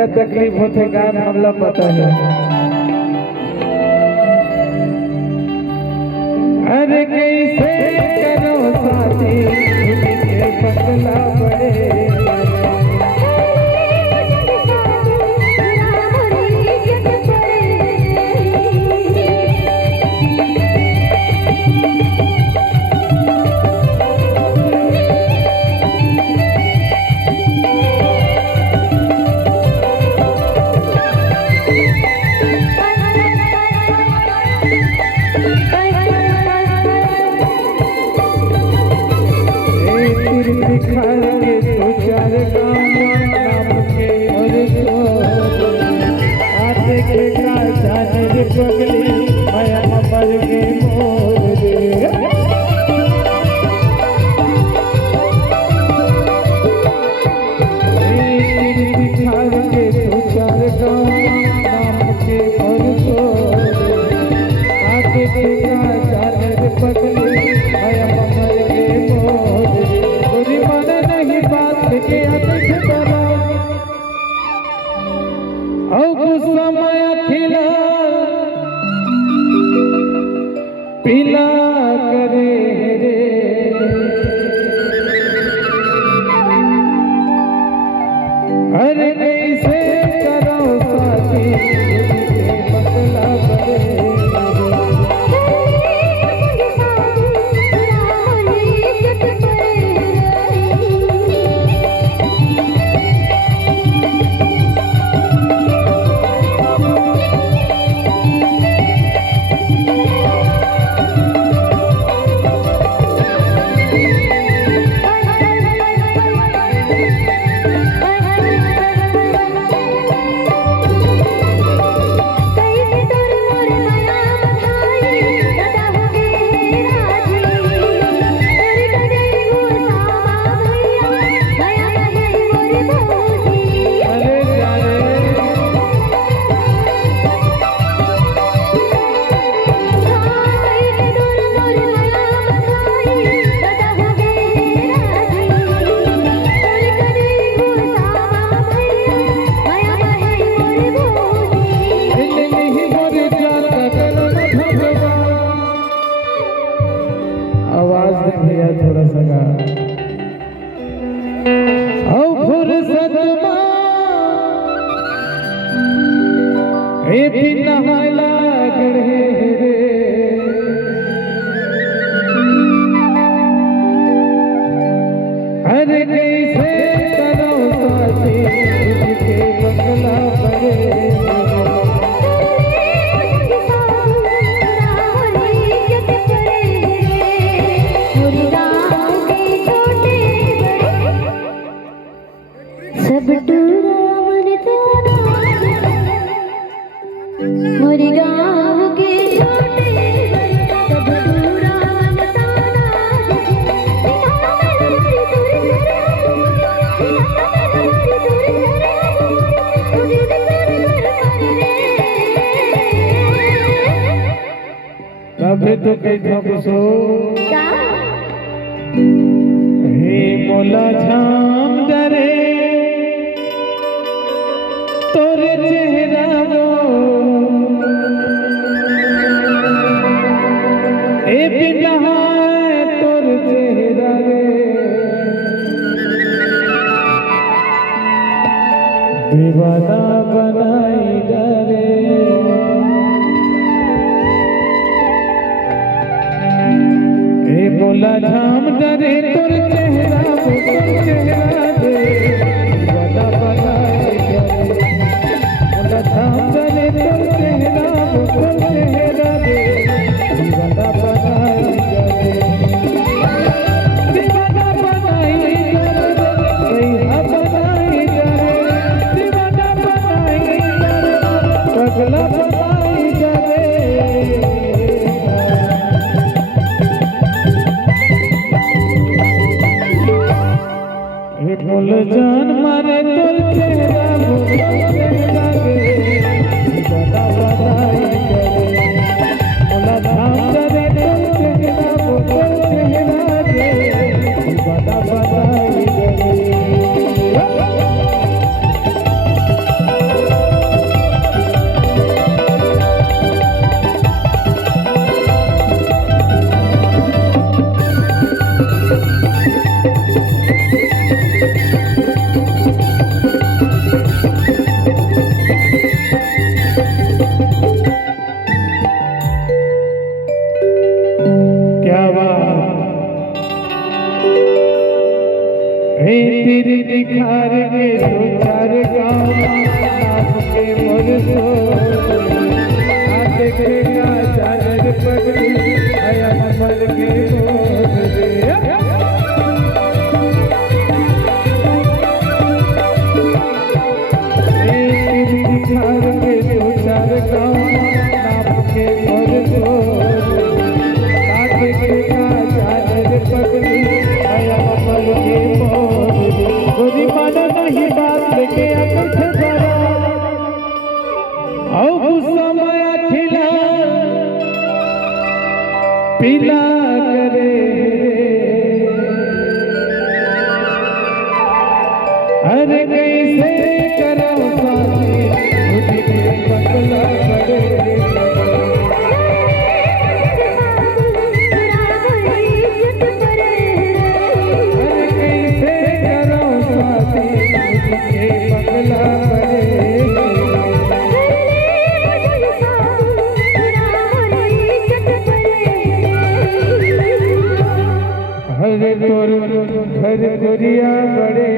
क्या तकलीफ होते का मामला पता है। अरे कैसे करो शादी के पगला बड़े पीला करे रे अरे कैसे करो शादी पगला बड़े आवाज भैया थोड़ा सा गा फुर्सत ए बिना लागड़े रे अरे कैसे करो शादी के पगला बड़े सब टूरावन तारा मोरी गाँव के छोटे सब टूरावन तारा कभी तो कैठा बसो हे मोला झाम डरे तोरे चेहरा वो ए बिना तोरे चेहरा रे दीवाना बनाई डरे ए बोला झाम डरे तोरे चेहरा वो तोरे चेहरा रे दीवाना बनाई धाम चले तोर चेहरा वो तोर चेहरा रे दीवाना बनाई जाए दीवाना बनाई जाए बनाई जाए दीवाना बनाई जाए पगला बनाई जाए निखार के दो चार गाँव नाम के मोर सो देखना चादर पगड़ी आया मर के मोर निखार के दो चार गाँव नाम के मोर सो देखना चादर पगड़ी आया मर के मोर गोरी माना नहीं बात लेके अकुछ जरा औ गुस्सा माया खिला पीला करे अरे कैसे करो साथी उठके बदला करे हरे तोर घर गुरिया बड़े